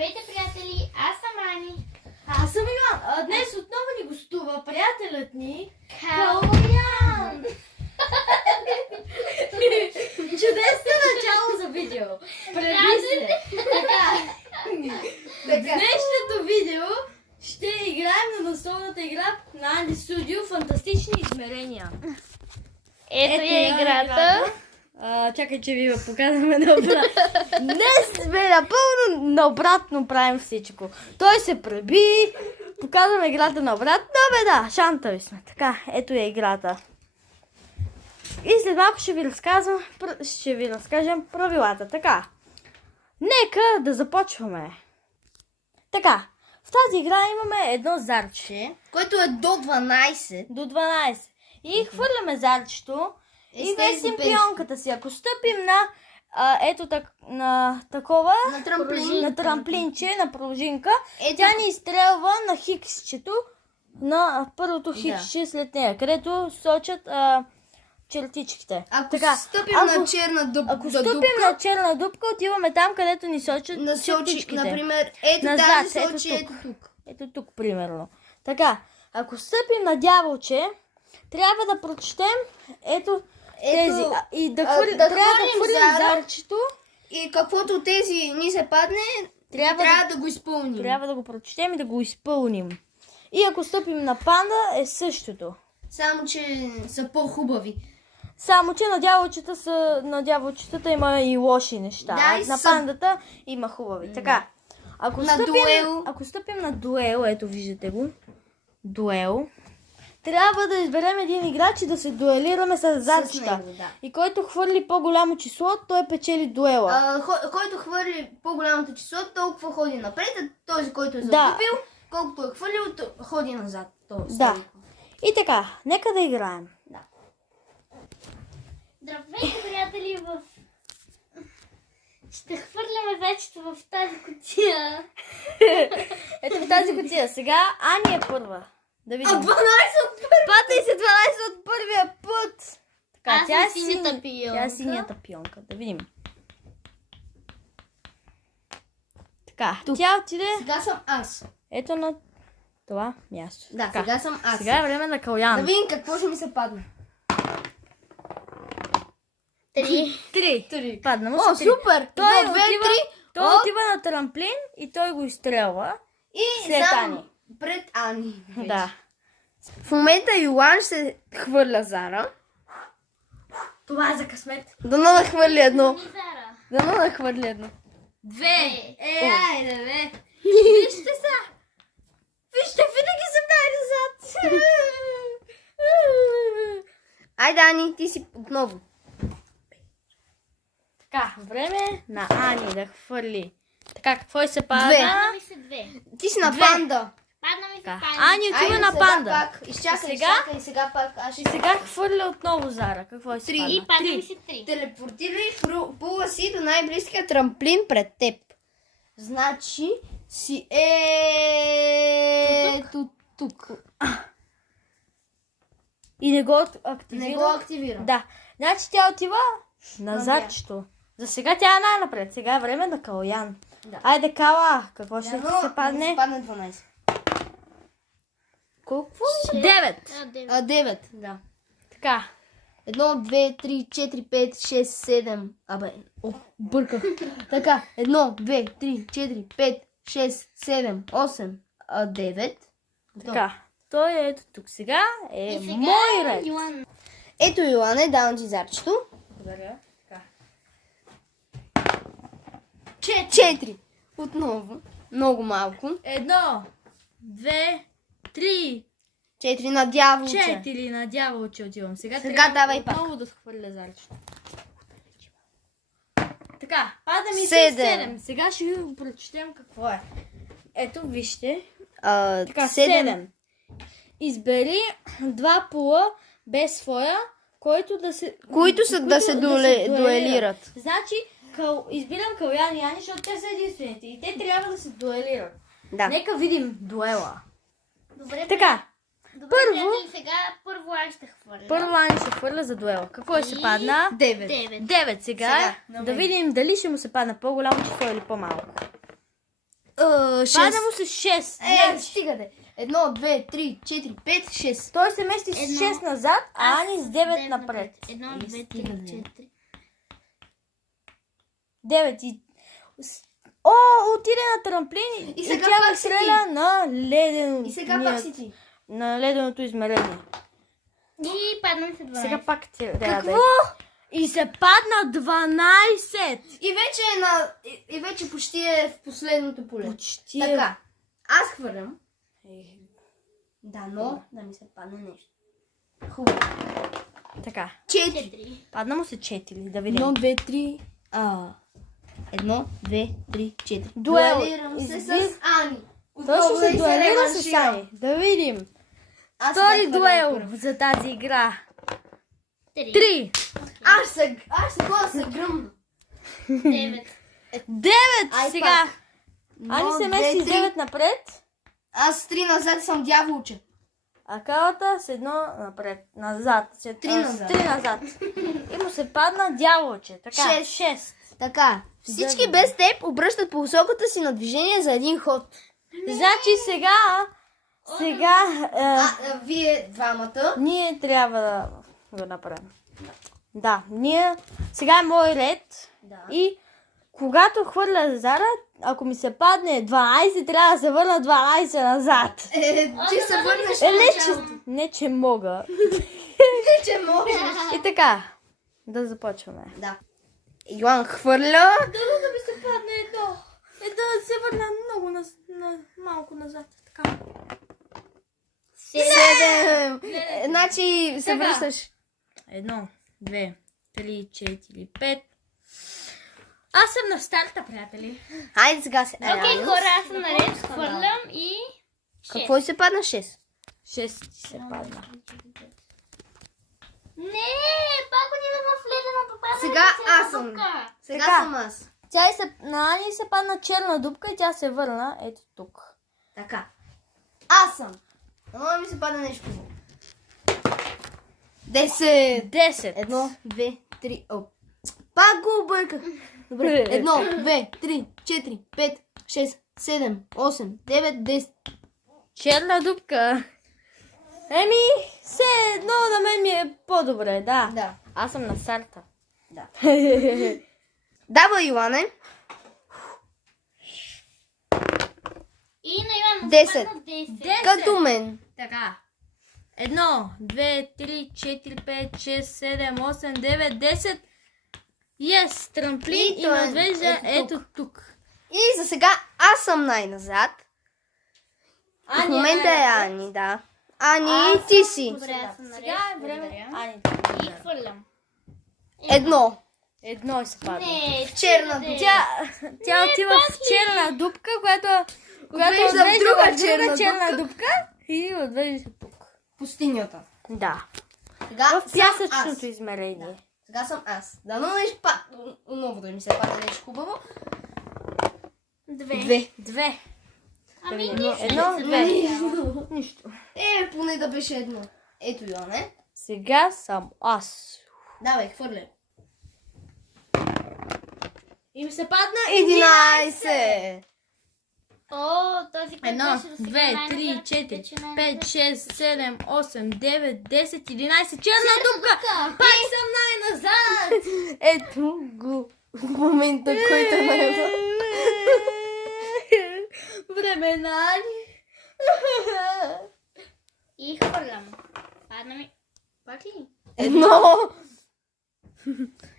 Здравейте, приятели! Аз съм Ани. Аз съм Иван. Днес отново ни гостува приятелят ни Калоян. Чудесно начало за видео. Преди се. В днешното видео ще играем на настолната игра на Ани Студио Фантастични измерения. Ето е играта. Чакай, че ви я показваме наобратно. Днес сме напълно наобратно правим всичко. Той се преби, показваме играта наобратно. Да, шантави сме. Така, ето е играта. И след малко ще ви разкажем правилата. Така, нека да започваме. Така, в тази игра имаме едно зарче, Което е до 12. до 12. И хвърляме зарчето. И местим пионката си. Ако стъпим на ето на такова, на трамплинче, на пружинка, тя ни изстрелва на хиксчето, на първото хиксче след нея, където сочат чертичките. Ако Така, стъпим на черна дупка, Ако стъпим на черна дупка, отиваме там, където ни сочат чертичките. например, ето Назад, тази ето сочи, тук. ето тук. Ето тук, примерно. Така, ако стъпим на дяволче, трябва да прочетем ето тези. И трябва да хвърлим зарчето. И каквото тези ни се падне, трябва да го изпълним. Трябва да го прочетем и да го изпълним. И ако стъпим на панда, е същото. Само, че са по-хубави. Само, че на дяволчетата има и лоши неща. Да, На пандата има хубави. Така, ако стъпим на дуел, ето виждате го, дуел, трябва да изберем един играч и да се дуелираме с зарчета. него, да. И който хвърли по-голямо число, той печели дуела. Който хвърли по-голямото число, толкова ходи напред, а този, който е Да. загубил, колкото е хвърлил, ходи назад. Да. И така, нека да играем. Здравейте, приятели! Ще хвърляме вечето в тази кутия. Ето в тази кутия. Сега Ани е първа. Да видим. 12 от Патай се 12 от първия път. Така, Аз тя е съм синята пионка. Тя е синята пионка. Да видим. Така, тя отиде Сега съм аз. ето на това място. Да, Така, сега съм аз. сега е време на Калоян. Да видим какво ще ми се падне. 3. Падна му О, се 3. супер! Той Едно, две, отива, три. той отива на трамплин и той го изстрелва. И след само Ани. пред Ани. Да. В момента Йоан ще хвърля Зара. Това е за късмет. Дано да хвърли едно. Мизара. Дано да хвърли едно. 2. Айде, бе. Вижте са. Вижте, винаги съм най-назад. Айде, Ани, ти си отново. Така, време на Ани да хвърли. Така, какво се пада? Падна ми се 2. Ти си на Две. панда. Падна ми се Така, пани. Ани отива Айде, на сега панда. пак. Изчакай, Сега? изчакай, сега пак. Аз И ще сега хвърля отново Зара. Какво се Три. пада? И падна ми Три. се 3. телепортирай пула си до най-близкия трамплин пред теб. Значи си тук. И не го активира. Не го активира. Да. Значи тя отива на зарчето. За сега тя е най-напред. Сега е време на Калоян. Да. Айде, Кала, какво ще Да, ти се падне? се падне 12. Колко? 9. 9, да. Така. 1, 2, 3, 4, 5, 6, 7. Абе, бърках. Така, 1, 2, 3, 4, 5, 6, 7, 8, 9. Така. Той е ето тук. Сега е И сега мой ред. Йоан. Ето Йоане, давам ти зарчето. Благодаря. Така. 4. Отново. Много малко. 1, 2, 3, 4 на дяволче. 4 на дяволче отивам. Сега давай пак. отново да хвърля зарчето. Така, пада ми се Седем. 7. Сега ще ви прочетем какво е. Ето, вижте. Така, 7. Избери два пула без своя, които да се дуелират. Значи, избирам Калоян и Ани, защото те са единствените. И те трябва да се дуелират. Да. Нека видим дуела. Добре, Така, добре, първо- приятели, сега първо аз ще хвърля. първо Ани ще хвърля за дуела. Какво ще се падна? 9. 9 сега. на Да мен. видим дали ще му се падне по-голямо число или по-малко. Пада му с 6. Стигате. 1, 2, 3, 4, 5, 6. Той се мести с 6 назад, а Ани с 9 напред. 1, 2, 3, 4. 9 и... О, отиде на трамплин И сега тя пак ме си стреля на ледено. И сега пак си ти. На леденото измерение. И падна ми се 12. Сега пак трябва да Какво? е. И се падна 12. И вече е на... И вече почти е в последното поле. Почти е. Така. Аз хвърлям. Е, Да, но да ми се падне нещо. Хубаво. Така. 4. 4. Падна му се 4. Да видим. 1, 2, 3. 1, 2, 3, 4. Дуел. Дуелирам се Изби- с Ани. Той ще Отново се да дуелира с реванширам. Ани. Да видим. Аз Втори сега дуел хвърлям първо. за тази игра. 3. 3. Аз ще го се гръмна. 9. 9 Ай, сега. пак. Ани се Едно, мести две, с три. 9 напред. Аз 3 назад съм дяволче. А калата с 1 напред. Назад. С Три назад. 3 назад. И му се падна дяволче. Така. Шест. 6. Така, всички без теб обръщат посоката си на движение за един ход. Значи сега Вие двамата. ние трябва да го направим. Да, ние сега е мой ред Да. и когато хвърля Зара, ако ми се падне 12, трябва да се върна 12 назад. Ти се върнеш Не, че мога. че можеш. И така, да започваме. Да. Йоан хвърля. Да ми се падне едно. Да се върна много малко назад. Така. 7. Значи се Така. връщаш. 1, 2, 3, 4, 5. Аз съм на старта, приятели. Хайде сега се. Окей, хора, аз съм наред. Хвърлям и 6. Какво и се падна? 6. 6 ти се падна. Не, пак отидем в леденото падане. Сега аз съм. Сега Така. съм аз. На Ани се падна черна дупка и тя се върна ето тук. Така. Аз съм. Ама ми се падна нещо хубаво. 10. 10. 1, 2, 3. Оп. Пак го обърках. Добре. 1, 2, 3, 4, 5, 6, 7, 8, 9, 10. Черна дупка. Еми, все едно на мен ми е по-добре, да. Да. Аз съм на старта. Да. Давай, Йоане. И на Иван му 10. падна 10. 10. Като мен. Така. 1, 2, 3, 4, 5, 6, 7, 8, 9, 10. Yes, трамплин И и той ме е отвежда ето ето тук. И за сега аз съм най-назад. В момента е Ани, да. Ани, ти си. Добре, аз съм наред. Сега е време. Благодаря. Ани, И хвърлям. Едно. едно се падна. Не, Черна стига, Тя отива в черна дупка, която Отвежда в друга черна дупка и отвежда тук. Пустинята. Да. Сега В съм аз. пясъчното измерение. Сега съм аз. Да, но нещо пак. Отново да ми се падне нещо хубаво. 2. 2. Ами Едно, нищо. едно, не две. съм Нищо. Поне да беше едно. Ето, Йоане. Сега съм аз. Давай, хвърляй. И ми се падна 11. О, този път Едно, беше до сега 2, 3, най-назад. 4, Вече 5, 6, 7, 8, 9, 10, 11. Черна дупка! Пак съм най-назад! Ето го. В момента, който е. Времена ли? И хвърлям. Падна ми. Пак ли? Едно.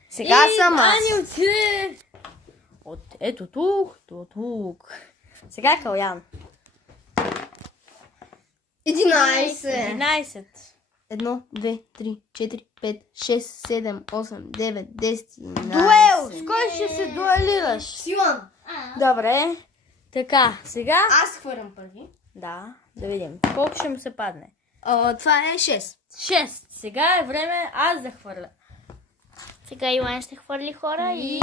Сега съм аз. Ани отиде от ето тук до тук. Сега е Калян. 11. 11. 1, 2, 3, 4, 5, 6, 7, 8, 9, 10, 11. Дуел! С кой ще се дуелираш? Силан. Добре. Така, сега... Аз хвърлям първи. Да видим. Колко ще му се падне? Това е 6. 6. Сега е време аз да хвърля. Сега Йоан ще хвърли хора и...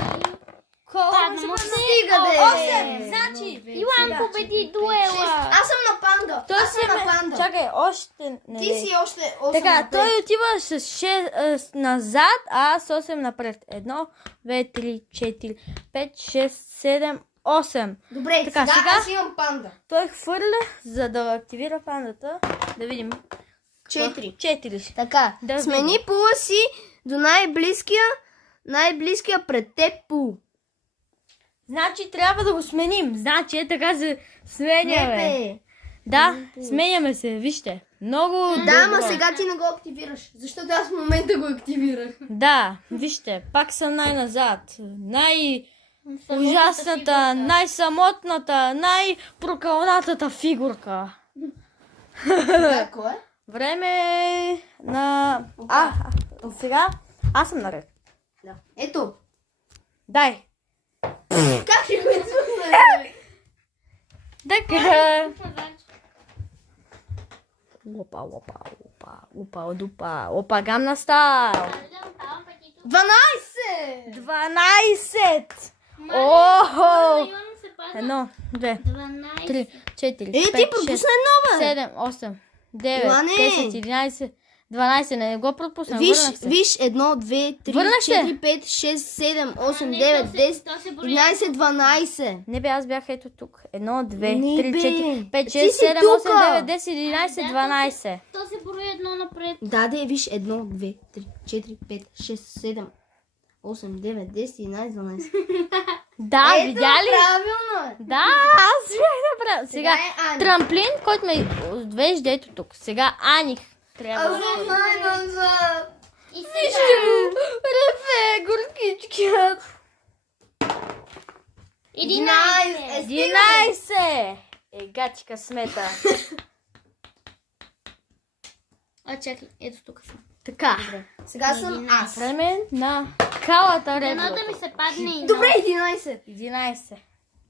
Колко Падна се му падне? Стига, де. 8. Значи... Йоан победи дуела. Аз съм на панда. Той Аз съм на панда. Чакай, още не Ти е. си още 8 Така, напред. той отива с 6 назад, а аз 8 напред. 1, 2, 3, 4, 5, 6, 7, 8. Добре, Така, сега сега- аз имам панда. Той хвърля, за да активира пандата. Да видим. 4. 4. Така, Да смени видим. пула си до най-близкия пред теб пул. Значи трябва да го сменим. Значи е така се сменяме. бе. Да, сменяме се, вижте. Много Да, ама добро. сега ти не го активираш. Защото аз в момента го активирах. Да, вижте, пак съм най-назад. Най-ужасната, най-самотната, най-прокълнатата фигурка. Да, кой е? Време е на... Сега аз съм наред. Да. Ето. Дай. Как ще го изпусна? Така. Опа, гамна стайл. 12! 12. Охо. 1, 2, 12. 3, 4, 5, Ти 6, пропусна едно, бе. 7, 8, 9, Иване! 10, 11, 12. Не го пропуснам. Виж, Върнах се. виж, 1, 2, 3, Върнах се. 4, 5, 6, 7, 8, 9, 10, 11, 12. Не бе, аз бях ето тук. 1, 2, Не, 3, бе. 4, 5, Ти 6, си 7, 8, тука. 9, 10, 11, 12. То се брои едно напред. Да, виж, 1, 2, 3, 4, 5, 6, 7, 8, 9, 10, 11, 12. Да, Ето, видя ли? правилно е. Да, аз бях направил. Сега, е Ани. трамплин, който ме отвежда ето тук. Сега Аних трябва да ходи. най-назад. И сега. Рефе, горкичкият. 11. 11. Гачка смета. Чакай, ето тук съм. Така. Сега съм аз. Време на калата Едно да ми реблото. се падне и Добре, 11. 11.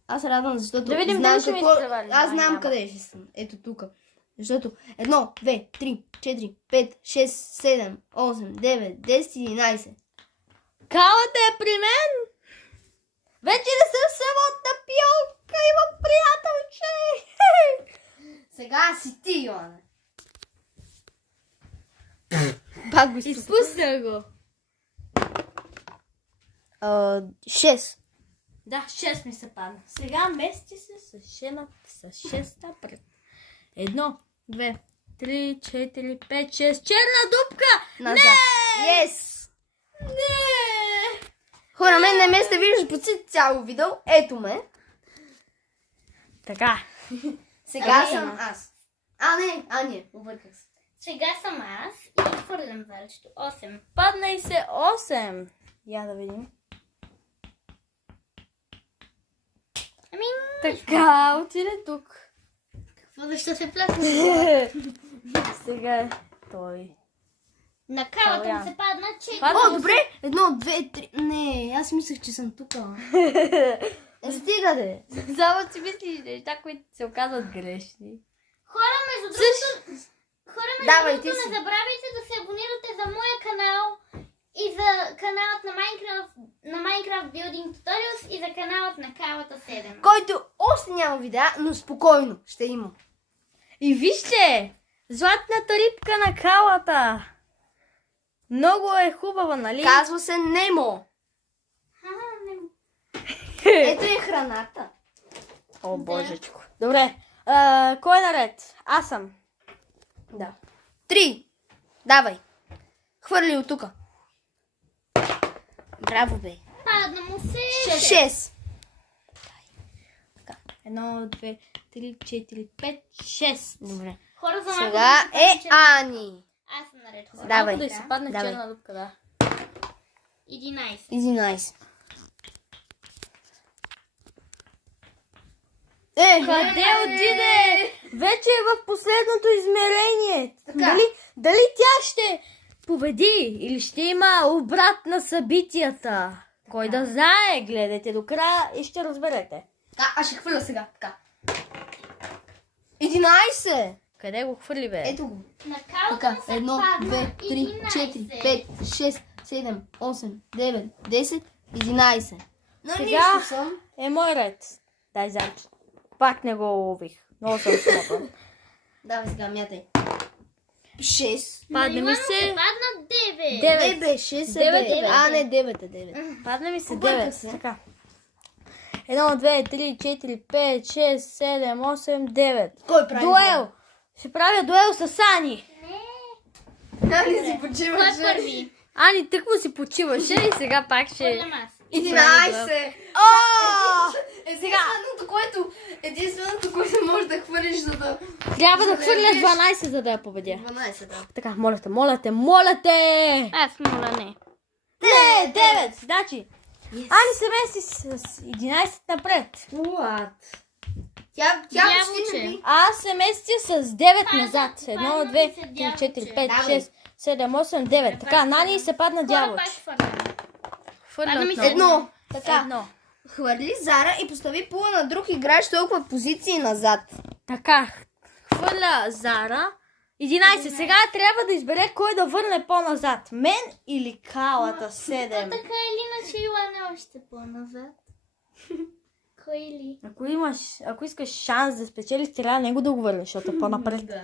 Аз се радвам, защото Да видим знам дали ще ми какво... изпревари. Аз Ай, знам няма. къде ще съм. Ето тук. Защото 1, 2, 3, 4, 5, 6, 7, 8, 9, 10, 11. Калата е при мен. Вече не съм самотна пиолка. Имам приятелче. Сега си ти, Йоанне. Пак го изпусна. Изпусна го. 6. Да, 6 ми се падна. Сега мести се с 6-та пред. 1, 2, 3, 4, 5, 6. Черна дупка! Назад. Yes! Не! Хора, мен не ме сте виждаш по цяло видео. Ето ме. Така. Сега съм аз. Не, обърках се. сега съм аз и хвърлям валчето. 8. Падна и се 8. Я да видим. Ами, Така, отиде тук. какво защо се плясна? Сега е той. На калата Калян. ми се падна 4. Падна О, му добре. 1, 2, 3. Не, аз мислех, че съм тук. Стига де. Само си мислиш неща, които се оказват грешни. Хора, между другото, Давай, ти не си. забравяйте да се абонирате за моя канал и за каналът на Minecraft Building Tutorials и за каналът на Калата 7. Който още няма видеа, но спокойно ще има. И вижте! Златната рибка на калата. Много е хубава, нали? Казва се Немо. Ето е храната. О, божечко. Добре. Кой е наред? Аз съм. Да. 3. Давай. Хвърли от тука. Браво, бе. Падна му се. 6. 1, 2, 3, 4, 5, 6. Добре. Хора, за малко Сега да ми се е падне черна- Ани. Аз съм наред, хора. Давай. Малко да й се падне Давай. черна дупка, да. 11. 11. Къде отиде? Вече е в последното измерение. Така. Дали тя ще победи или ще има обрат на събитията? Кой да знае? Гледайте до края и ще разберете. Аз ще хвърля сега. Така. 11. Къде го хвърли, бе? Ето го. На калата Така. му се 1, падна 2, 3, 4, 5, 6, 7, 8, 9, 10, 11. Но Сега- нищо съм. Е мой ред. Дай зайче. Пак не го лових. Много съм смъпан. Давай сега, мятай. 6. Падна ми се. падна 9. 9. 9, 6 е Девет е, 9. бе. А, не, 9 е 9. Падна ми се Обърках 9. се. Така. 1, 2, 3, 4, 5, 6, 7, 8, 9. Кой прави? Дуел! Ще правя дуел с Ани. Ани си Кой почиваш. е първи? Ани тъкмо си почиваше и сега пак ще... Хвърлям аз. 11. О! Единственото, което може да хвърлиш, за да... Трябва да За да хвърля я биеш. 12, за да я победя. 12, да. Така, моля те, моля те, моля те! Аз моля не. Не, 9, значи. Ани се мести с 11 напред. What? Тя Дяволче. почти не би. Аз се местя с 9 Пада, назад. 1, падна 2, ми се 3, 4, 5, дяволче. 6, 7, 8, 9. Така, Нани се падна Хора дяволче. пак хвърлям. Хвърля Падна ми се отново. Едно. Така. Едно. Хвърли Зара и постави пула на друг играч толкова позиции назад. Така, хвърля Зара. 11. Сега трябва да избере кой да върне по-назад. Мен или Калата 7. Така или иначе Йоан е още по-назад. Кой ли? Ако искаш шанс да спечелиш, трябва него да го върнеш, защото е по-напред. Да.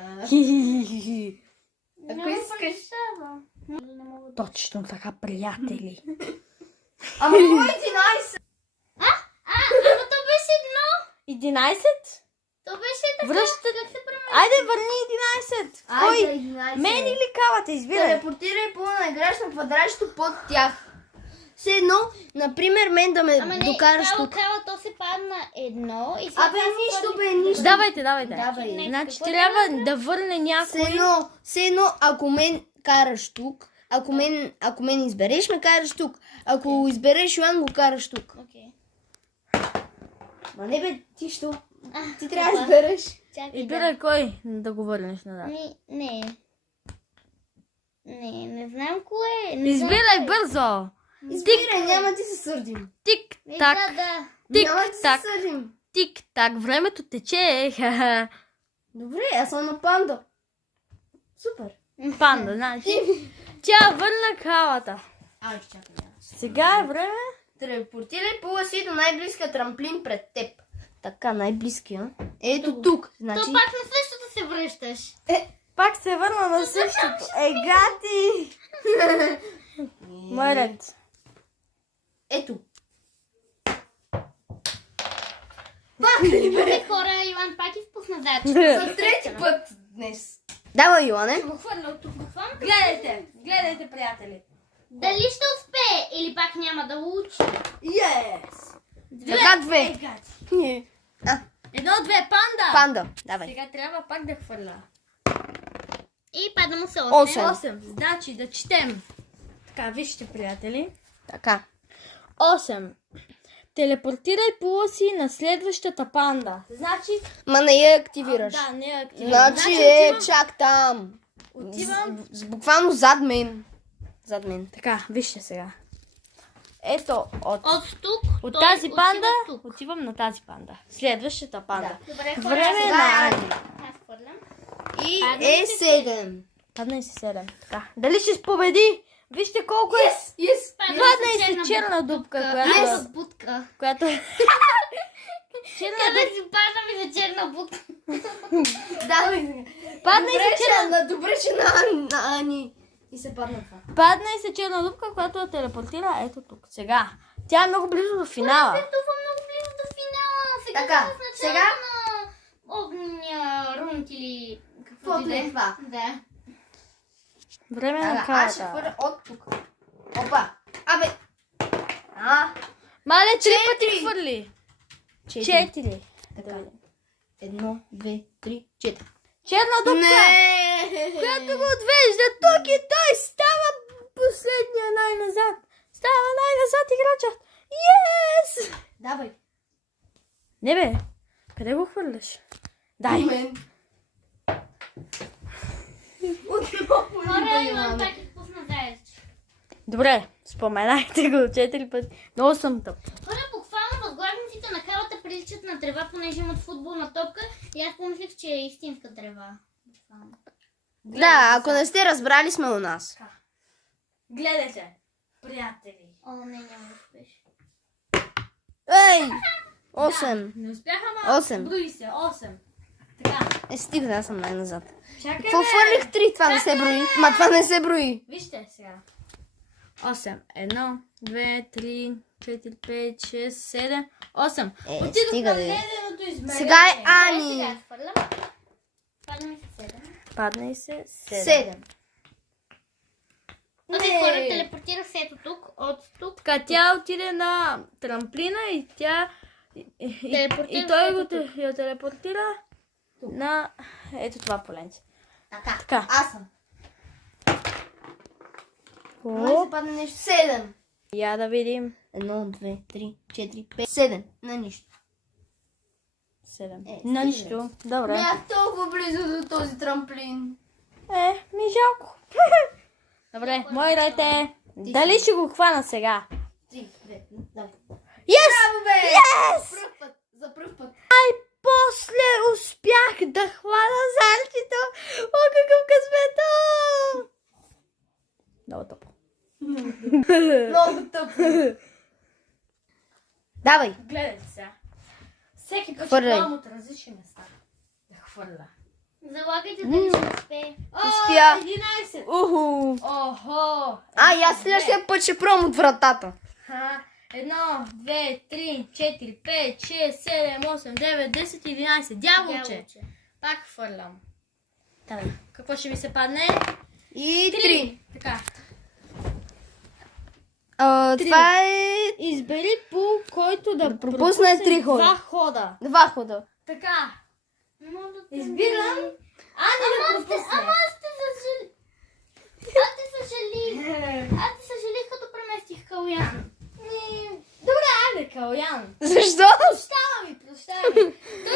Няма искаш. представа. Не мога да... Точно така, приятели. Ама има 11. Ама то беше едно. 11? То беше така. Връща. Как се промени? Айде, върни 11. Кой? 11. Мен или Калата, избирай. Телепортирай пула на играч на квадратчето под тях. Все едно, например, мен да ме Ама не, докараш Кала, тук. то се падна едно и сега... Абе, нищо бе, нищо. Давайте. Давай. Значи Какво трябва да върне Все някой. едно, ако мен караш тук, ако мен избереш, ме караш тук. Ако избереш Йоан, го караш тук. Окей. Ма не бе, ти що? А, Ти трябва да избереш. Чакай, Избирай кой да го върнеш назад. Не. Не знам кое. Не знам Избирай кое. бързо. Избирай, няма ти се сърдим. Тик, Не, так, да. тик, Няма ти се так, сърдим. тик, так. Времето тече. Ха-ха. Добре, аз съм на панда. Супер. Панда, значи. Тя върна Калата. Ай, чакай. Сега е време. Телепортирай пула си до най-близкия трамплин пред теб. Така, най-близкия. Ето тук. Значи... То пак на същото се връщаш. Пак се върна на същото. Гати! Мой ред. Ето. Пак ли бе? Те хора, Иван пак изпусна зачка. За трети път днес. Давай, Йоане. Го хвърля от тук. Буквално. Гледайте, приятели. Дали ще успее или пак няма да учи? Yes! Така две. Гати. Не. Едно, две, панда! Панда. Давай. Сега трябва пак да хвърля. И пада му се 8. 8. 8. Значи да четем. Така, вижте, приятели. Така. 8. Телепортирай пула си на следващата панда. Значи... Ма не я активираш. Да, не е активиран. Значи е отивам- чак там. Отивам... Буквално зад мен. Зад мен. Така, вижте сега. Ето, от От тук. тази той панда отива тук. отивам на тази панда. Следващата панда. Добре, хора, Време сега на Ани. аз хвърлям. И Падна е ли си? 7. Падна и си 7. Така. Дали ще победи? Вижте колко е. Yes. Падна и си черна дупка, Аз будка. която е... Черна Къде си падна ми за черна будка? Давай. Падна и Добре, се черна... Добре, че на Ани. И се падна това. Падна и се черна дупка, която я телепортира ето тук. Сега. Тя е много близо до финала. Това много близо до финала. Сега Така, сме в сега- началото на огнения рунт или какво Каквото е това. Да. Време на Ага, аз ще калата. хвърля от тук. Опа. Абе. Мале, 3 Четири. пъти хвърли. 4. 4. Така. 1, 2, 3, 4. Черна дупка. Не. Която го отвежда тук и той става последния най-назад. Става най-назад играчът. Yes! Давай. Не бе, къде го хвърляш? Дай. Мен. Отново Хора, ли Иван да пак изпусна заец. Добре, споменайте го 4 пъти. Много съм тъп. Хора, буквално възглавниците на калата приличат на трева, понеже имат футболна топка и аз помислих, че е истинска трева. Буквално. Да, ако не сте разбрали, сме у нас. Гледайте, приятели. О, не, няма да успеш. Ей! 8. Не успяха, ма. Осем. Брои се, 8. Така, Стига, аз съм най-назад. чакай Какво бе. фърлих 3? Това не се брои. Ма това не се брои. Вижте сега. 8. 1, 2, 3, 4, 5, 6, 7, 8. Отидох стига, към бе. леденото измерение. Сега е Сега Ани. изхвърлям. Падна ми се 7. Падна и се 7. 7. Окей, хора, телепортирах се ето тук, от тук. Така, тя отиде на трамплина и тя... И Телепортира той се го ето я телепортира на ето това поленце. Така. Така. Аз съм. Май се падне нещо. 7. Я да видим. 1, 2, 3, 4, 5, 7. На нищо. 7. Е, На стига. нищо. Добре. Бях толкова близо до този трамплин. Ми жалко. Добре, мой ред е. Дали ще го хвана сега? 3, 2, давай. Yes! Браво, бе! Yes! Пръв път. За пръв път. После успях да хвана зарчето. О, какъв късмето! Много тъпо. Много тъпо. Давай. Гледайте сега. Всеки път Хвърляй. хвърлям от различни места. Да хвърля. Залагайте дали ще успее. Успя. 11. Уху. Охо. И аз следващия път ще пробвам от вратата. 1, 2, 3, 4, 5, 6, 7, 8, 9, 10, 11. Дяволче. Пак хвърлям. Давай. Какво ще ми се падне? И 3. Така. Това е Избери по който да пропусне три хода. 2 хода. 2 хода. Така. Избирам. Избирам. Ани да пропусне. Ама аз те съжалих. Аз те съжалих, като преместих Калуян. Добре, айде, Калян. Защо? Прощавай.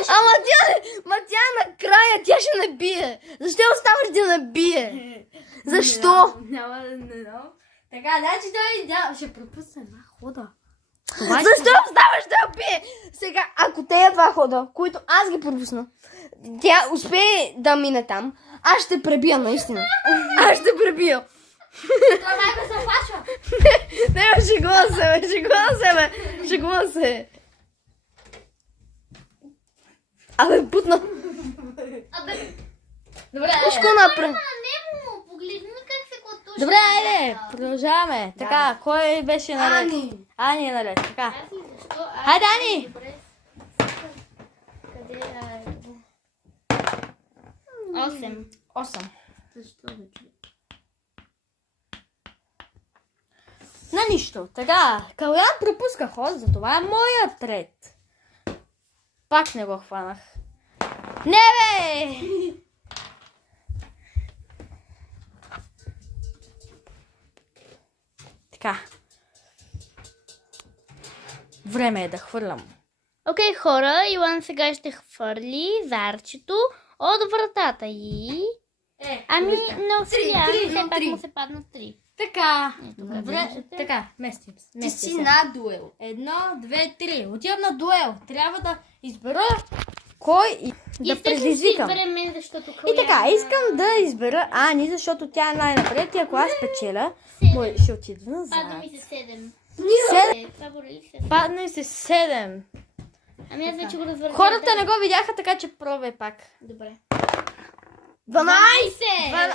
Ама тя накрая, тя ще набие. Защо оставаш да набие? Защо? Няма да не знам. Така, значи той ще пропусне 2 хода. Защо оставаш да бие? Сега, ако те е 2 хода, които аз ги пропусна, тя успее да мине там, аз ще пребия наистина. Аз ще пребия. Това най-ме заплашва. Не, шегува се. Абе, путна. Абе, Добре, Всичко направи. на него. Погледни как се клатуши. Добре, айде, продължаваме. Така, кой беше наред? Ани е наред, така. Аз и защо? Хайде, Ани! Добре. Къде е? 8. 8. Защо бе? На нищо. Така, Калян пропуска ход, затова е моят ред. Пак не го хванах. Не, бе! Така. Време е да хвърлям. Окей, хора, Илан сега ще хвърли зарчето от вратата и... Ами, не успя. три, Все но пак три. му се падна 3. Така. тук Добре, така, местим се. Ти си на дуел. 1, 2, 3. Отивам на дуел. Трябва да избера кой и да предизвикам. Изберем мен, защото И така, искам да избера Ани, защото тя е най-напред и ако аз печеля, ще отида Падна назад. ми се 7. 7. Това боли се. Падна и се 7. Ами аз вече го развързах. Хората не го видяха, така че пробвай пак. Добре. 12! Е, Това е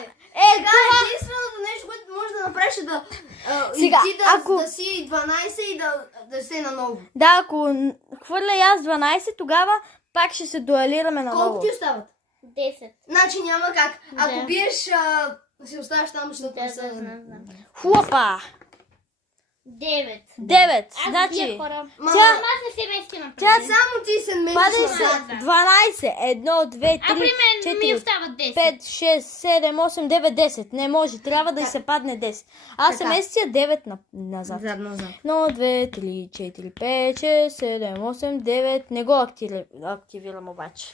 единственото нещо, което можеш да направиш е да Сега, и ти да си 12 и да се наново. да, ако хвърля и аз 12, тогава пак ще се дуалираме наново. Колко ти остават? 10. Значи няма как. Ако Да. биеш, си оставаш там, защото не са... знам. Хлопа! 9. 9. Аз Значи, бия хора. Мама, Аз не се мести напред. тя само ти се падай местиш се назад. 12. 1, 2, А при 3, мен ми 4, остават 10. 5, 6, 7, 8, 9, 10. Не може, трябва да й се падне 10. Аз се Така. местя 9 назад. Назад. 1, 2, 3, 4, 5, 6, 7, 8, 9. Не го активирам обаче.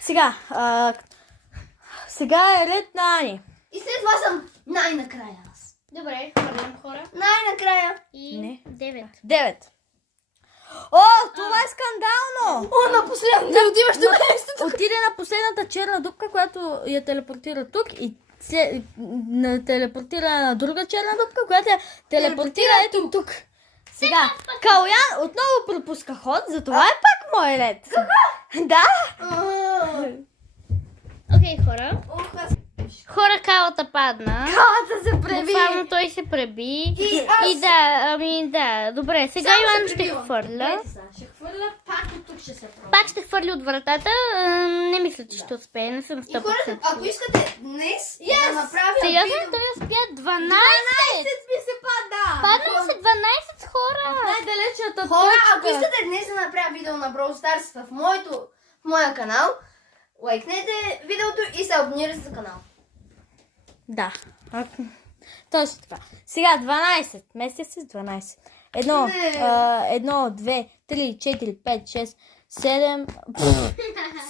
Сега е ред на Ани. И след това съм най-накрая аз. Добре, хвърлям хора. Най-накрая. И Не. 9. 9. О, това е скандално! О, напоследък не отиваш до местото. Отиде на последната черна дупка, която я телепортира тук и телепортира на друга черна дупка, която я телепортира ето тук. Сега, Калян отново пропуска ход, затова е пак мой ред. Да? Окей, хора. Ох, аз Хора, калата падна. Калата се преби. Буквално той се преби. И да, добре. Сега Само Йоан се ще пребивам. хвърля. Гледайте сега, ще хвърля, пак от тук ще се пробва. Пак ще хвърли от вратата. Не мисля, че ще успее. Не съм И хората, 100%. ако искате днес да направя Сериозно видео... той успя 12. ми се падна. Падна му се 12 хора. Най-далечната Хора, точка. ако искате днес да направя видео на Brawl Stars в моя канал, лайкнете видеото и се абонирайте за канал. Да. Точно това. Сега 12. Местя се с 12. 1, 2, 3, 4, 5, 6, 7,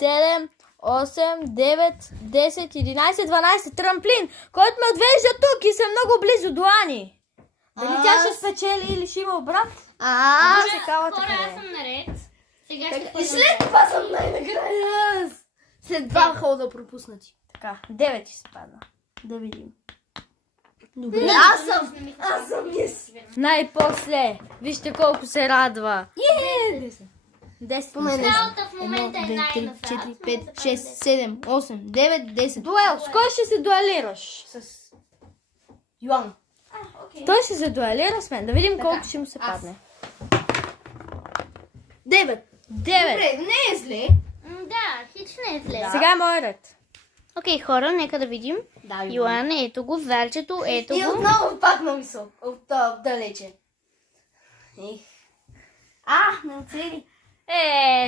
7, 8, 9, 10, 11, 12. Трамплин, който ме отвежда тук и съм много близо до Ани. Дали тя ще спечели или ще има обрат? Вижте калата Хора, аз къде е. съм наред. Сега ще И хвърля. след това съм най-накрая. След два хода пропуснати. Така, 9 ще се падна. Да видим. Добре. Аз съм yes. Най-после. Вижте колко се радва. 10. По мен е. Калата в 1, момента е 2, 3, най-назад. 4, 5, 6, 7, 8, 9, 10. Дуел. С кой ще се дуелираш? С Йоан. Той ще се дуелира с мен. Да видим колко ще му се аз. падне. 9. 9. Добре, не е зле. Да, хич не е зле. Сега е мой ред. Окей, хора, нека да видим. Да, Йоан, ето го, Зарчето, ето И го. отново пак на висок. От далече. Ех. Не оцели.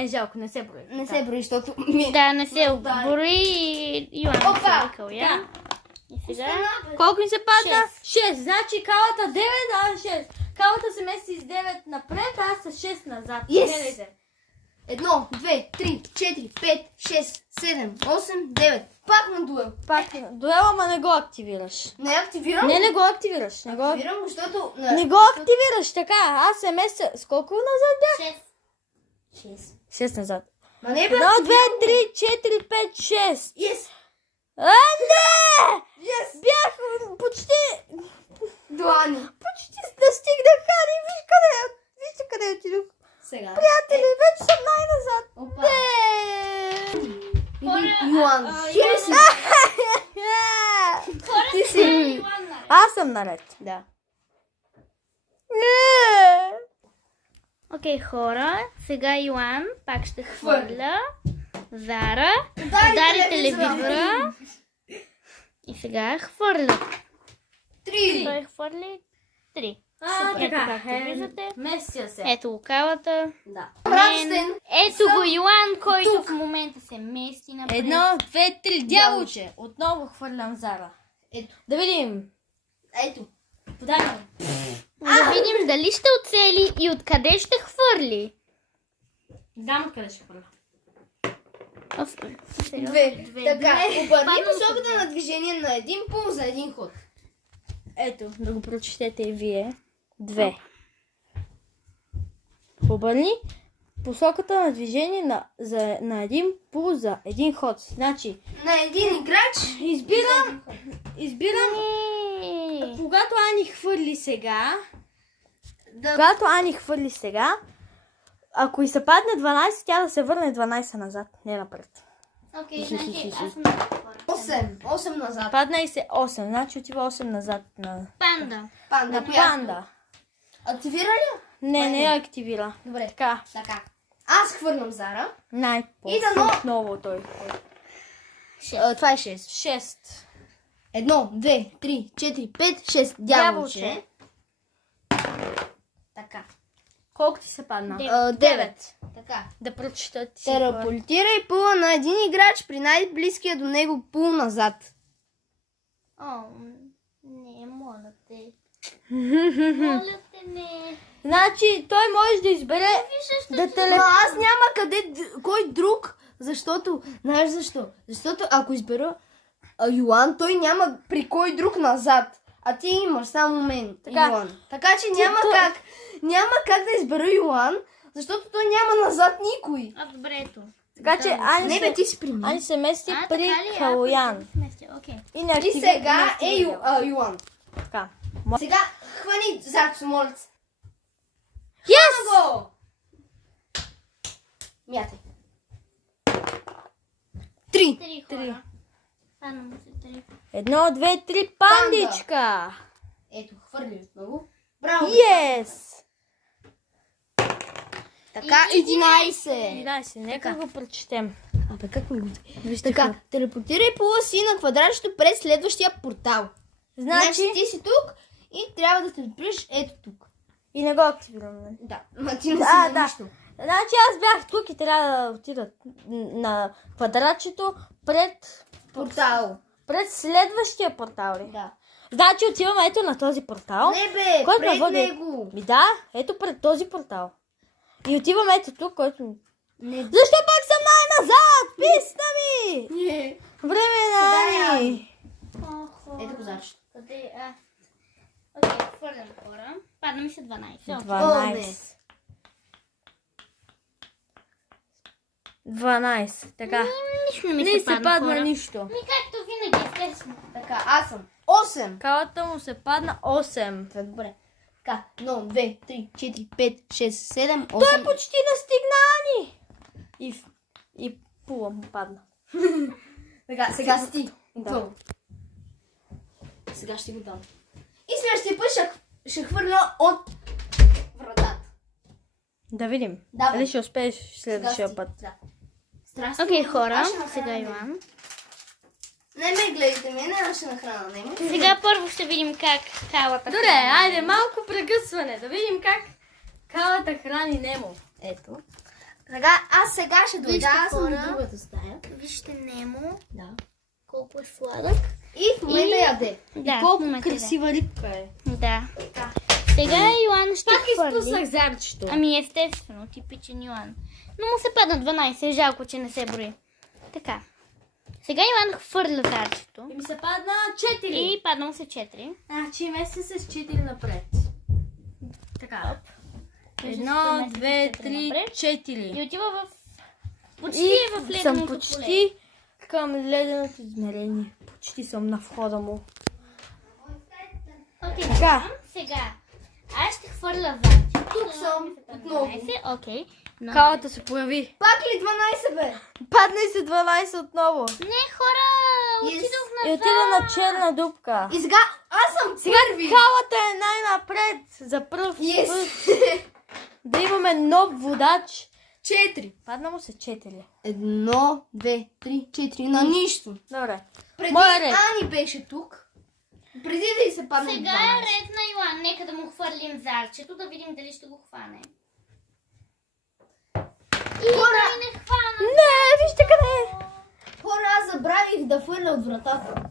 Жалко, не се брои. Не се брои, защото ми... Да, не се Да. брои и Йоан не Опа! се викал я. И сега... Колко ми се падна? 6. Значи калата 9, а 6. Калата се мести с 9 напред, а аз с 6 назад. Yes! Гледайте. 1, 2, 3, 4, 5, 6, 7, 8, 9. Пак на дуел. Пак дуела, ма не го активираш. Не активирам. Не го активираш. Не го Защото... активираш, така. Аз се местя. С колко назад бях? 6. 6 назад. Ма не е 1, 2, 3, 4, 5, 6. Yes! Не! Yes! Бях почти... Дуани. Почти достигнах Ани. Вижте къде отидох. Сега. Приятели, вече съм най-назад. Опа. Хора, Йоан. Ти ли си? Хора, Ти сега си. е Йоан наред. Аз съм наред. Да. Окей, хора, сега Йоан пак ще хвърля. Зара, Удари удари телевизора. телевизора. И сега хвърля. 3. Той хвърли 3. Така, както виждате. местя се. Ето го калата. Да. Радостен. Ето го Йоан, който в момента се мести напред. 1, 2, 3, дяволче. Отново хвърлям Зара. Ето. Да видим. Ето. Подай ми. Да видим дали ще оцели и откъде ще хвърли. Дам откъде ще хвърля. Сериозно? 2. Така, обърни Падна ми се посоката на движение на един пул за един ход. Ето, да го прочетете и вие. 2. Обърни посоката на движение на един пул за един ход. Значи, На един играч. избирам, Не. когато Ани хвърли сега, ако и се падне 12, тя да се върне 12 назад, не напред. Окей, значи аз съм на хора. 8. 8 назад. Падна и се 8, значи отива 8 назад на Панда. Панда. панда. Активира ли? Не я активира. Добре. Така, Така. Аз хвърлям Зара. И най-после дано. отново той. Това е 6. 6. 1, 2, 3, 4, 5, 6. Дяволче. Дяволче. Така. Колко ти се падна? 9. Така. Да прочета ти си. Телепортирай пула на един играч при най-близкия до него пул назад. О, не, моля те. Моля те, не. Значи той може да избере да Но аз няма кой друг, защото, знаеш защо? Защото ако избера Йоан, той няма при кой друг назад. А ти имаш само мен, Така. Йоан. Така че няма как да избера Йоан, защото той няма назад никой. Добре, ето. Така че Не бе, ти си при мен. Ани се мести така при ли? Калоян. Окей. И не И активира. сега е Йоан. Така. Сега хвани Зарчо, моля се. Yes! Го! Мятай. 3. 3 хора. Падна му се 3. 1, 2, 3, пандичка! Ето, хвърли отново. Браво! Yes! Така, 11. 11, нека го прочетем. Абе, как ми го... Вижте Така, телепортирай пола си на квадратчето през следващия портал. Значи ти си тук и трябва да се отприш ето тук. И не го активирам, нали? Да, ма ти не си Да, на да. нищо. Значи аз бях тук и трябва да отида на квадратчето пред следващия портал ли? Да. Значи отиваме ето на този портал. Не бе, Който ме пред води? него. Ми да, ето пред този портал. И отиваме ето тук, който... Не. Защо пак съм най-назад? Писна ми! Не. Време Сега на е Ани. Ето го зарчето. Къде? Окей, хвърлям хора. Падна ми се 12. 12. 12. Така. Нищо не ми Не се се падна хора. нищо. Ми както винаги, естествено. Така, аз съм 8. Калата му се падна 8. Това е добре. Така, 1, 2, 3, 4, 5, 6, 7, 8. Той почти настигна Ани. И пула му падна. Така, сега си ти. Да. Готово. Сега ще го дам. И следващия път ще хвърля от вратата. Да видим. Давай. Дали ще успееш Сега следващия си. път. Да. Страшно. Окей, хора, Аз ще сега нахраня. Иван. Не ме гледайте мен, аз ще нахрана него. Сега първо ще видим как калата Добре, айде, малко прекъсване. Да видим как калата храни Немо. Ето. Сега, аз сега ще дойда, Вижте, аз съм в хора. другата стая. Вижте Немо, Да. колко е сладък. И в момента И- яде. Да, И колко в момента красива рибка е. Да. Сега Йоан ще Пак хвърли. изпуснах зарчето. Ами естествено, типичен Йоан. Но му се падна 12, жалко, че не се брои. Така. Сега Йоан хвърля зарчето. И ми се падна 4. И падна му се 4. Значи месец с 4 напред. Така. Може да 1, се 2, премести 3, напред. 4. И отива в... Почти И е в съм леденото почти към леденото измерение. Почти съм на входа му. Окей, Така. сега. Аз ще хвърля зарчето. Тук съм, отново. Окей. Но- Калата се появи. Пак ли 12 бе? Падна и се 12 отново. Не, хора! Yes. Отидох И назад. отида на черна дупка. И сега аз съм Сега първи. калата е най-напред. За пръв път. Yes. Да имаме нов водач. 4. Падна му се 4. 1, 2, 3, 4. На нищо. Добре. Преди Моя ред. Ани беше тук. Преди да й се падне Сега 12. е ред на Йоан. Нека да му хвърлим зарчето, да видим дали ще го хване. И Хора! той не хвана. Не, вижте къде е. Хора, аз забравих да хвърля от вратата.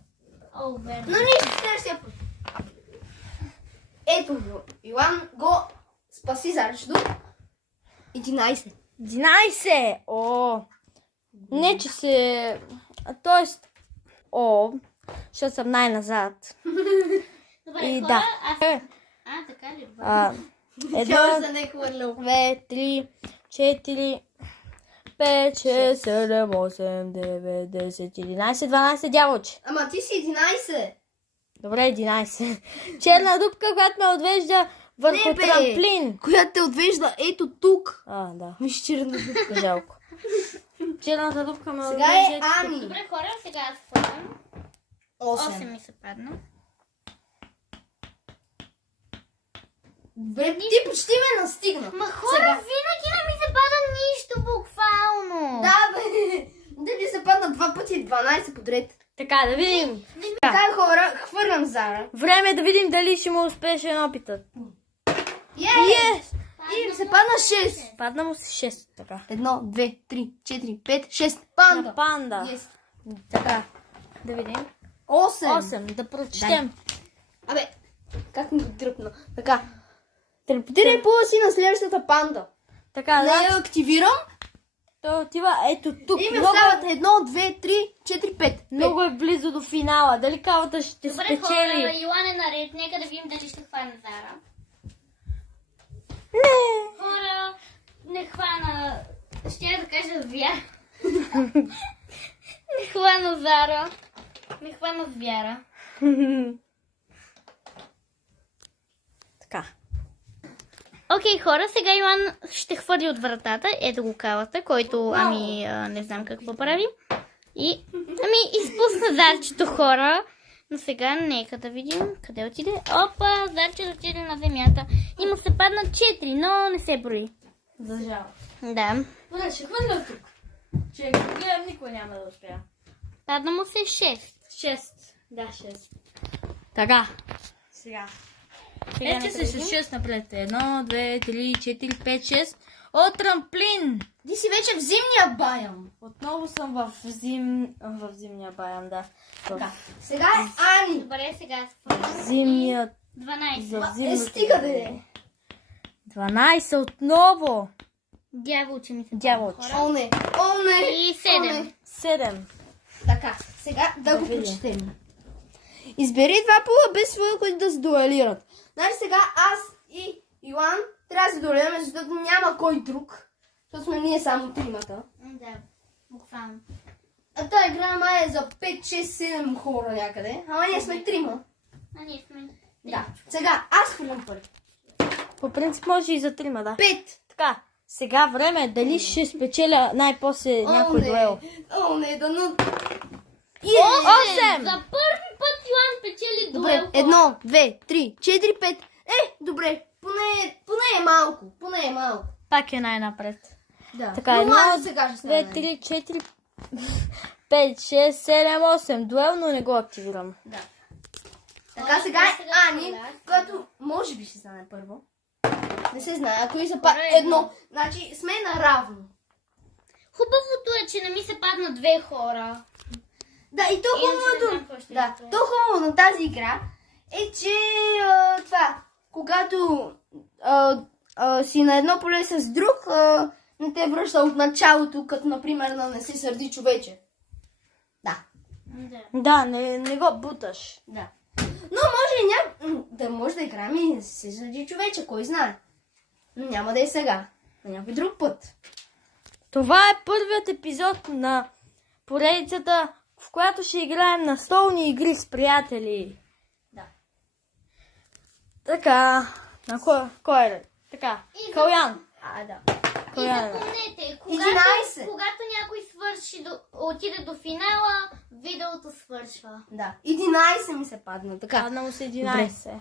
О, верно. Но нищо, следващия път. Ето го. Йоан го спаси зарчето. 11. 11. О. Не, че се... Тоест... О. Защото съм най-назад. Добре, И хора, да. аз... Е, А, така ли? Добре. Тя Едно, за не е хвърлял. 2, 3, 4, 5, 6, 7, 8, 9, 10, 11, 12 дяволче. Ама ти си 11. Добре, 11. Черна дупка, която ме отвежда върху Не, бе. трамплин. Която те отвежда ето тук. А, да. Виж черна дупка. Жалко. Черната дупка ме Сега е отвежда. Ани. Добре, хора, сега аз хвърлям. 8 8. ми се падна. Бе, ти почти ме настигна. Ма хора, Сега. винаги не ми се пада нищо буквално. Да, бе. Да ми се падна 2 пъти 12 подред. Така, да видим. Така хора, хвърлям Зара. Време е да видим дали ще му успешен опитът. Yes! Yes! И ми се падна 6. Падна му се 6. Така. 1, 2, 3, 4, 5, 6. Панда. На панда. Yes. Така. Да видим. 8. 8. Да прочетем. Абе, как ми го дръпна? Така. Телепортирай пула си на следващата панда. Така, Не да. я активирам. Той отива ето тук. И ми Много, остават 1, 2, 3, 4, 5. много е близо до финала. Дали калата ще Добре, хора, спечели? Йоан е наред. Нека да видим дали ще хване Зара. Не. Хора, не хвана... Ще да кажа звяр. Не хвана Зара. Не хвана звяра. Така. Окей, хора, сега Йоан ще хвърли от вратата. Ето го калата, който, ами, не знам какво прави. И, изпусна Зарчето, хора. Но сега нека да видим къде отиде. Опа, Зарчето отиде на земята. И му се падна 4, но не се брои. За жал. Да. Добре, ще хвърля тук. Че ако гледам, никой няма да успя. Падна му се 6. 6. Да, 6. Така. Сега. Ето се с 6 напред. 1, 2, 3, 4, 5, 6. О, трамплин! Ти си вече в зимния баям. Отново съм в зимния баям, да. Така. Сега е Ани. Добре, сега според. Зимният. 12. За зимното. Стига да е. 12 отново. Дяволче ми се падна, Дяволче. хора. О, не. О, не. И 7. 7. Така, сега да го видим. прочетем. Избери два пола без своя, които да се дуелират. Значи сега аз и Йоан трябва да се дуелираме, защото няма кой друг. Защото сме ние само тримата. Да, буквално. А тази игра май е за 5, 6, 7 хора някъде. Ама ние сме трима. А ние сме. Да. Сега аз хвърлям първи. По принцип може и за 3, да. 5. Така, сега време е дали ще спечеля най-после някой дуел. О, не, да ну... 8! За първи път Йоан печели Добре, дуел. 1, 2, 3, 4, 5. Добре, поне е малко. Поне е малко. Пак е най-напред. Да. Така, но 1, май сега ще 2, стане. 3, 4, 5, 6, 7, 8. Дуел, но не го активирам. Да. Така сега е Ани, която може би ще стане първо. Не се знае, ако и се падне едно. Значи сме наравно. Хубавото е, че не ми се падна 2 хора. Да, и то Иначе не знам хубавото. какво ще Да, направя. то хубаво на тази игра е, че това, когато си на едно поле с друг, не те връща от началото, като например на не се сърди човече. Да. Да. Да, не го буташ. Да. Но може да може да играем и не се сърди човече, кой знае. Но няма да е сега. На някой друг път. Това е първият епизод на поредицата, в която ще играем на столни игри с приятели. Да. Така, на кой е? Така, И за- Калян. Да. И Коя е? запомнете, 11. когато някой отиде до финала, видеото свършва. Да. 11 ми се падна. Така. Паднало с 11.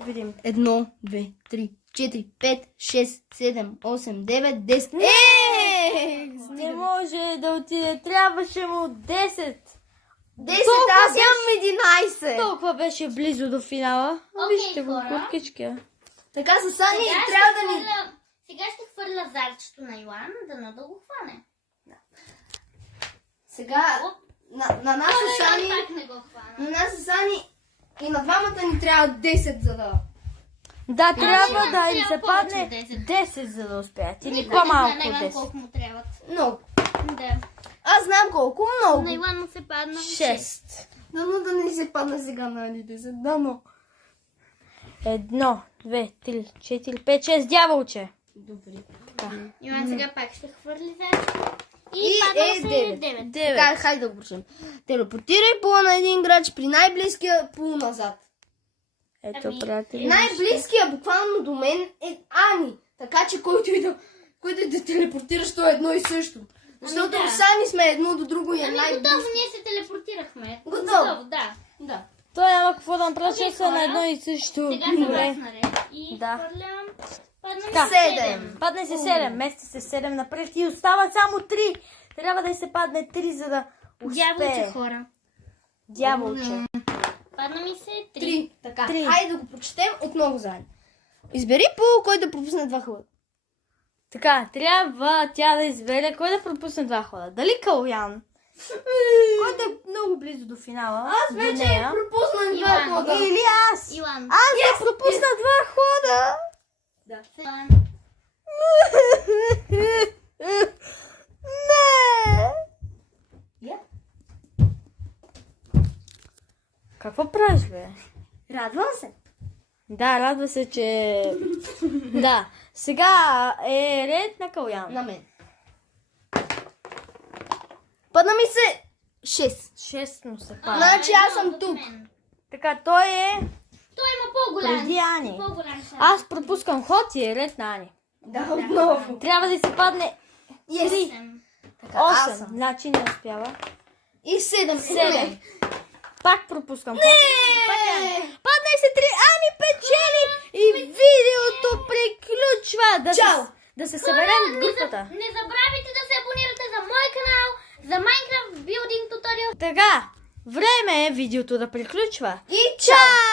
Видим. 1, 2, 3, 4, 5, 6, 7, 8, 9, 10. Не може да отиде, трябваше му 10. 10, Толкова аз имам 11. Толкова беше близо до финала. Окей, Вижте го, хора. куркички. Така с Ани Сега трябва ще да ни... хвърля- Сега ще хвърля зарчето на Йоан, да го хване. Сега на нас с Йоан Ани... пак не го хвана. На нас с Ани и на двамата ни трябва 10, за да... Да, трябва Ани, да им трябва се повече падне от 10. 10, за да успеят. Или Никой не по-малко знае на от Иван 10. колко му трябват. Много. Да. Аз знам колко, много. На Иван му се падна 6. Дано да не се падна сега на Ани 10. Дано. 1, 2, 3, 4, 5, 6. Дяволче. Добре. Иван сега пак ще хвърли зарчето. И И падна е се 9. 9. 9. Така, хайде да го прочем. Телепортирай пола на един играч при най-близкия пул назад. Ето, Ами, приятели. Най-близкия буквално до мен е Ани. Така че който и да телепортираш, то е едно и също. Защото да. сами сме едно до друго и е Ами най-близко. готово, ние се телепортирахме. Готово. Да. Да. Той няма какво да направи, Окей, че са на хора. едно и също. Сега съм Добре. аз наред. И Да. хвърлям. Падна ми Така. 7. Падне се 7, мести се 7 напред и остават само 3. Трябва да й се падне 3, за да Дяволче, успее. хора. Дяволче. Падна ми се 3. 3. Така. Три. Хайде да го прочетем отново заедно. Избери пул, който да пропусне 2 хода. Така, трябва тя да избере кой да пропусне 2 хода. Дали Калян, който е много близо до финала, Аз до вече нея, пропуснах Иван. 2 хода. или аз. Иван. Аз да пропусна 2 хода. Иван. Не. Я? Какво правиш, бе? Радвам се. Да, радва се, че... Да. Сега е ред на Калян. На мен. Падна ми се 6. 6 му се пада. Значи аз съм От тук. мен. Така, той е Той има по-голям. преди Ани. По-голям шанс. Аз пропускам ход и е ред на Ани. Да, отново. Трябва да й се падне Yes. 3. Така, аз 8. съм. Значи не успява. И 7. 7. Пак пропускам. Не! Падна и се 3. Ани печели и видеото приключва. Да се съберем в групата. Не забравяйте да се абонирате за мой канал, за Minecraft Building Tutorial. Така, време е видеото да приключва. И чао!